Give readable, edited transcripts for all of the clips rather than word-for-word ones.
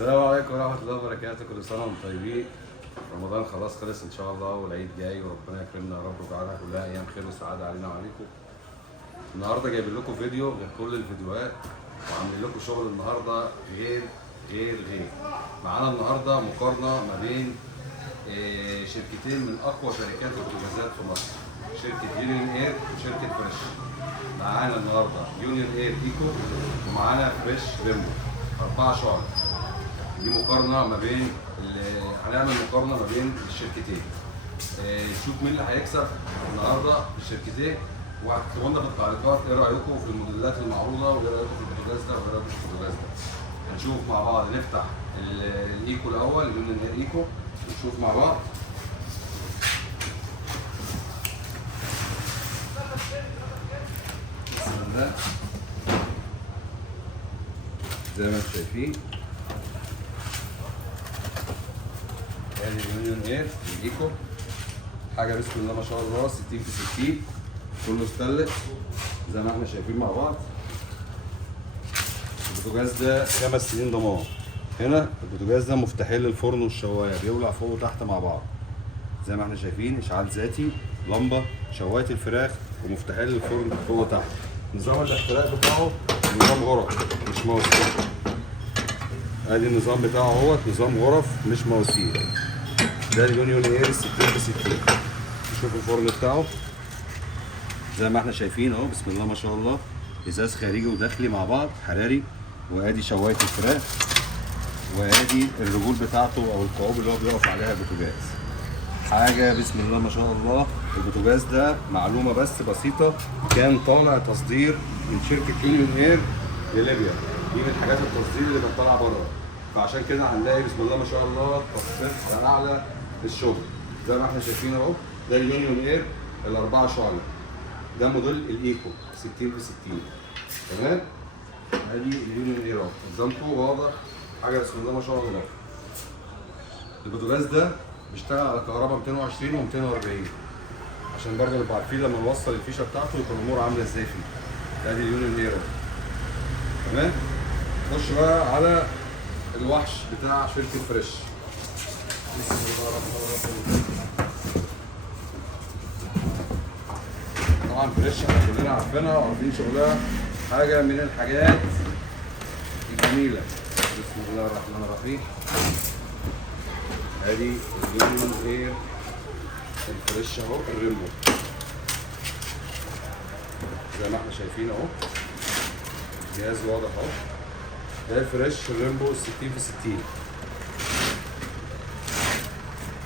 السلام عليكم ورحمة الله وبركاته، كل سنة وانتم طيبين. رمضان خلاص خلص إن شاء الله والعيد جاي وربنا يكرمنا يا رب ويجعلها كلها أيام خير وسعادة علينا وعليكم. النهاردة جايبين لكم فيديو غير كل الفيديوهات وعاملين لكم شغل النهاردة غير. معانا النهاردة مقارنة ما بين شركتين من أقوى شركات البوتاجازات في مصر، شركة يونيون اير وشركة فريش. معانا النهاردة يونيون اير ايكو ومعانا فريش ريمبو 4 شعلة. دي مقارنه ما بين هنعمل مقارنه ما بين الشركتين، نشوف مين اللي هيكسب النهارده الشركتين، وهتكتبوا لنا في التعليقات ايه رايكم في الموديلات المعروضه وايه رايكم في البوتاجاز ده وايه رايكم في البوتاجاز ده. هنشوف مع بعض، نفتح الايكو الاول، اليونيون ايكو، ونشوف مع بعض. بسم الله. زي ما انتم شايفين ادي اليونيون اير الايكو، حاجه بسم الله ما شاء الله 60 في 60 كله ستانلس زي ما احنا شايفين مع بعض. البوتاجاز ده 5 سنين ضمان. هنا البوتاجاز ده مفتاحين للفرن والشوايه، بيولع فوق وتحت مع بعض زي ما احنا شايفين، اشعال ذاتي، لمبه، شوايه الفراخ، ومفتاحين للفرن فوق وتحت. نظام الاحتراق بتاعه نظام غرف مش مواسير. ادي النظام بتاعه اهوت، نظام غرف مش مواسير. ده اليونيون اير 60 في 60. شوفوا الفرن بتاعه زي ما احنا شايفين اهو، بسم الله ما شاء الله، ازاز خارجي وداخلي مع بعض حراري. وادي شوايه الفراخ، وادي الرجول بتاعته او القعوب اللي هو بيقف عليها البوتاجاز. حاجه بسم الله ما شاء الله. البوتاجاز ده معلومه بس بسيطه، كان طالع تصدير من شركه يونيون اير لليبيا، دي من حاجات التصدير اللي كانت طالعه بره، فعشان كده هنلاقي بسم الله ما شاء الله تصفيق اعلى في الشغل زي ما احنا شايفين اهو. ده اليونيون اير ال4 شعلة، ده موديل الايكو 60 في 60. تمام. ادي اليونيون اير اهو قدامكم واضح، حاجه بسم الله ما شاء الله. البوتاجاز ده بيشتغل على كهرباء 220 و240 عشان برضه نبقى عارفين لما نوصل الفيشه بتاعته يكون الامور عامله ازاي فيه. ادي اليونيون اير اهو. تمام. نخش بقى على الوحش بتاع شركه فريش. بسم الله الرحمن الرحيم. طبعا فريش احنا كلنا عارفينها وعارفين شغلها، حاجه من الحاجات الجميله. بسم الله الرحمن الرحيم. ادي اليونيون اير الفريش اهو الريمبو زي ما احنا شايفين اهو، جهاز واضح اهو. ده الفريش الريمبو 60 في 60.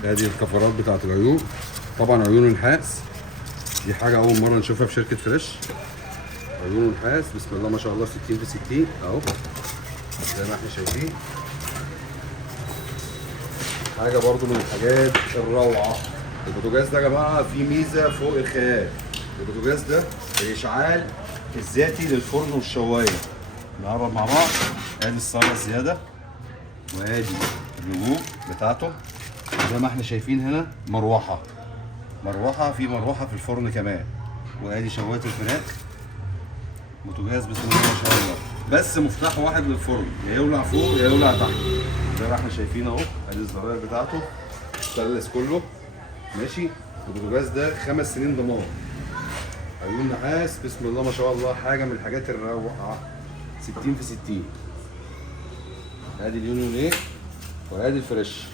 ادي الكفرات بتاعت العيون، طبعا عيون النحاس، دي حاجه اول مره نشوفها في شركه فريش. عيون النحاس بسم الله ما شاء الله 60 في 60 اهو زي ما احنا شايفين. حاجه برضو من الحاجات الروعه. البوتاجاز ده يا جماعه فيه ميزه فوق الخيال. البوتاجاز ده الاشعال الذاتي للفرن والشوايه. نقرب مع بعض. ادي الصاله الزياده، وادي النجوم بتاعته زي ما احنا شايفين. هنا مروحه في مروحه في الفرن كمان، وادي شوايه الفراخ. بوتاجاز بسم الله ما شاء الله، بس مفتاح واحد للفرن، يا يولع فوق يا يولع تحت زي ما احنا شايفين اهو. ادي الزراير بتاعته ستانلس كله ماشي. البوتاجاز ده 5 سنين ضمان، عيون نحاس بسم الله ما شاء الله، حاجه من الحاجات الروعه 60 في 60. ادي اليونيون اير وادي الفريش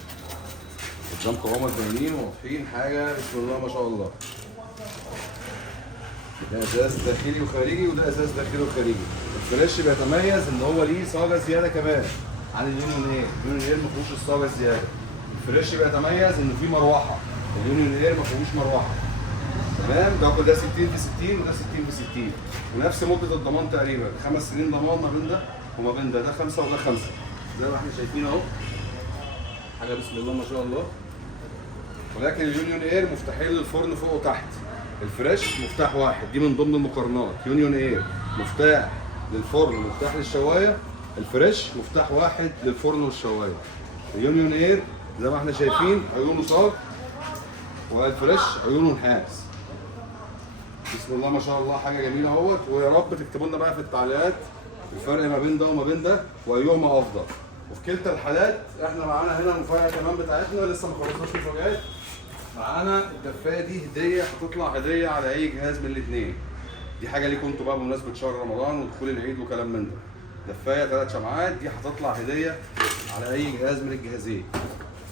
قدامكم هما الباينين واضحين، حاجه بسم الله ما شاء الله. ده ازاز داخلي وخارجي وده ازاز داخلي وخارجي. الفريش بيتميز ان هو ليه صاجه زياده كمان عن اليونيون اير. اليونيون اير ما فيهوش الصاجه الزياده. الفريش بيتميز انه فيه مروحه، اليونيون اير ما فيهوش مروحه. تمام. ده 60 في 60 وده 60 في 60 ونفس مده الضمان تقريبا، 5 سنين ضمان ما بين ده وما بين ده 5 وده 5 زي ما احنا شايفين اهو. حاجه بسم الله ما شاء الله. ولكن اليونيون اير مفتاحين للفرن فوق وتحت، الفريش مفتاح واحد. دي من ضمن المقارنات، يونيون اير مفتاح للفرن ومفتاح للشوايه، الفريش مفتاح واحد للفرن والشوايه. اليونيون اير زي ما احنا شايفين عيونه صاج، والفريش عيونه نحاس. بسم الله ما شاء الله، حاجه جميله اهوت. ويا رب تكتبوا لنا بقى في التعليقات الفرق ما بين ده وما بين ده وايهما افضل. وفي كلتا الحالات احنا معانا هنا المفاجاه كمان بتاعتنا، لسه ما خلصناش مفاجآت. معانا الدفايه دي هديه، هتطلع هديه على اي جهاز من الاثنين. دي حاجه ليكم انتوا بقى بمناسبه شهر رمضان ودخول العيد وكلام من ده. دفايه 3 شمعات دي هتطلع هديه على اي جهاز من الجهازين.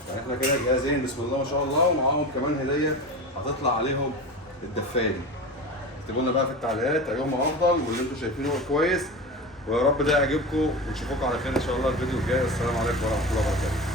يعني احنا كده جهازين بسم الله ما شاء الله، ومعاهم كمان هديه هتطلع عليهم الدفايه دي. اكتبوا لنا بقى في التعليقات ايهما افضل واللي انتوا شايفينه كويس، ويا رب ده يعجبكم ونشوفكم على خير ان شاء الله الفيديو الجاي. السلام عليكم ورحمه الله وبركاته.